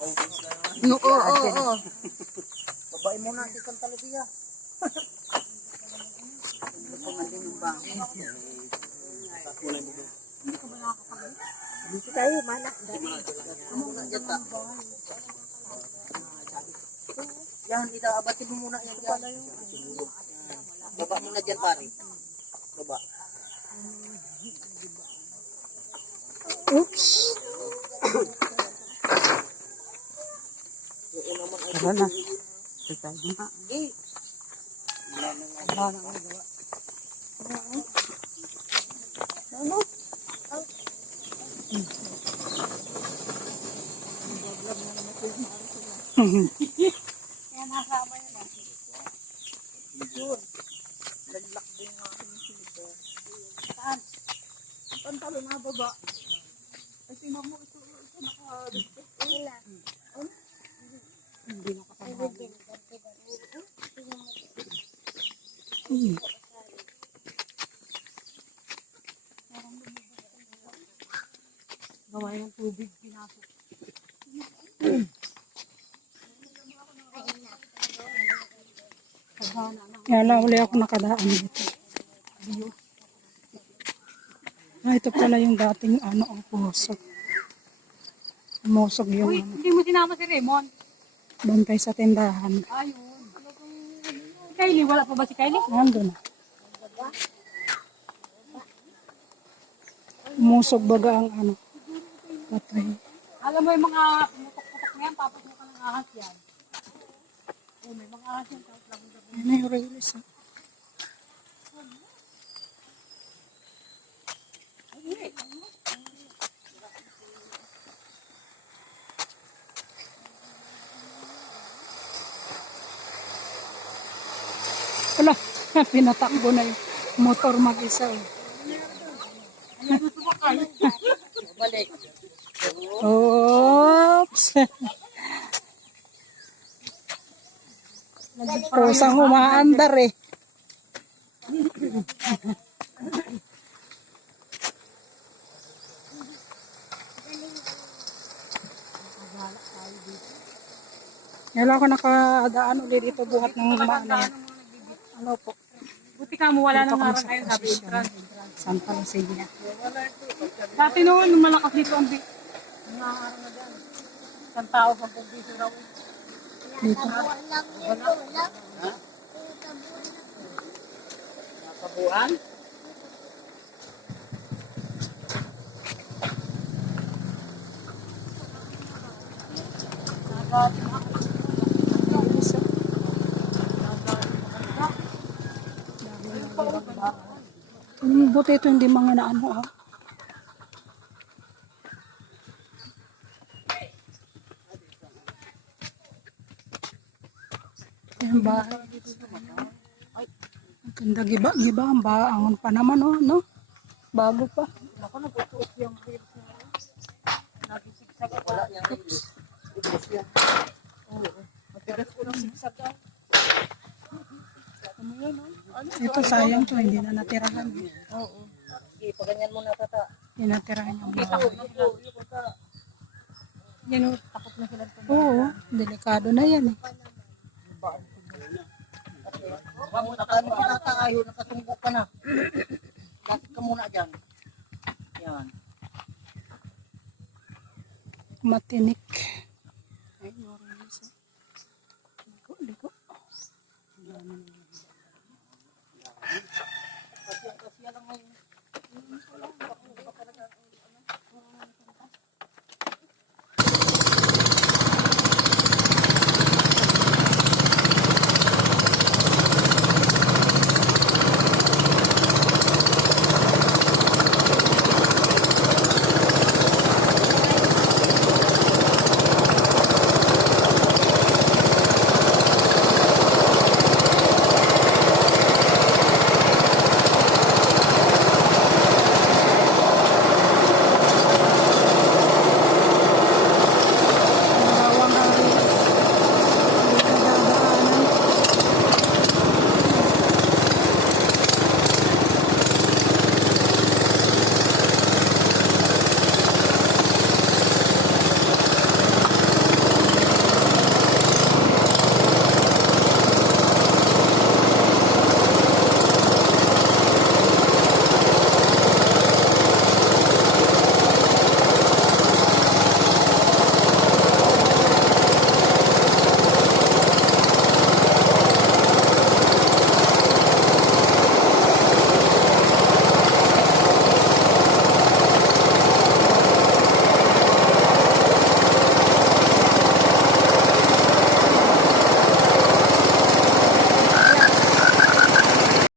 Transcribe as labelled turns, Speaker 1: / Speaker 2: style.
Speaker 1: No, oo, oo, oo.
Speaker 2: Babae mo na, di kang talagiya.
Speaker 1: Dito tayo, mana.
Speaker 2: Yan, idaabatin mo muna yan dyan. Baba mo na dyan, pare. Baba.
Speaker 1: Oops. Tara na. Tayo na. Wala na nga gawa. Ano?
Speaker 3: Kaya nasama yun ah.
Speaker 1: Laglak din ang aking silver.
Speaker 3: Saan?
Speaker 1: Saan talo na baba? Tingnan mo ito. Ito naka-dito.
Speaker 3: Wala.
Speaker 1: Hindi nakatahan.
Speaker 3: Ay,
Speaker 1: Hmm. Gawa yung tubig, pinasok. Kaya lang uli ako nakadaan dito. Ah, ito pala yung dating ano ang pusok. Umusog yung
Speaker 3: Uy,
Speaker 1: ano,
Speaker 3: hindi mo sinama si Raymond.
Speaker 1: Bantay sa tindahan.
Speaker 3: Ayun. Kylie, wala pa ba si Kylie?
Speaker 1: Nandun na. Umusog baga ang ano. Patay.
Speaker 3: Alam mo yung mga pumutok-putok na yan, tapos mo ka ng ahas yan. Oh, may mga ahas yan, tapos lang
Speaker 1: Ayun na yung release. ah. Wala, pinatakbo na yung motor mag-isa. eh.
Speaker 2: balik.
Speaker 1: Oops! Pusang umaandar eh. Wala ako nakadaan ulit dito buhat ng maano. Ano po?
Speaker 3: Buti ka mo, wala nang harang
Speaker 1: sa
Speaker 3: kayo sabi
Speaker 1: posisyon.
Speaker 3: entrance.
Speaker 1: Santa Lucia.
Speaker 3: Dati noon, nung malakas dito ang big. Nangaharang na dyan. Isang tao, sampung piso raw.
Speaker 1: Dito.
Speaker 2: Kabuhan?
Speaker 1: Hmm, buti ito hindi mga naano ah. Yung bahay. Ay, ang ganda giba, giba, ang baangon pa naman oh, no? Bago pa.
Speaker 3: Ako, naputuot yung ribs na yun. Nagisigsag ako.
Speaker 2: Wala niyang release. Ibus yan.
Speaker 3: Matigas ko ng sigsag ah. Ano yun, oh? Ano?
Speaker 1: Ito sayang to, hindi na natirahan.
Speaker 3: Oo.
Speaker 2: Sige, paganyan mo na tata.
Speaker 1: Hindi natirahan yung
Speaker 3: sila. Yan o, takot na sila
Speaker 1: Oo, delikado na yan eh.
Speaker 2: Ano ka na tayo, nakatunggo ka na. Lapit ka muna dyan. Yan.
Speaker 1: Matinik.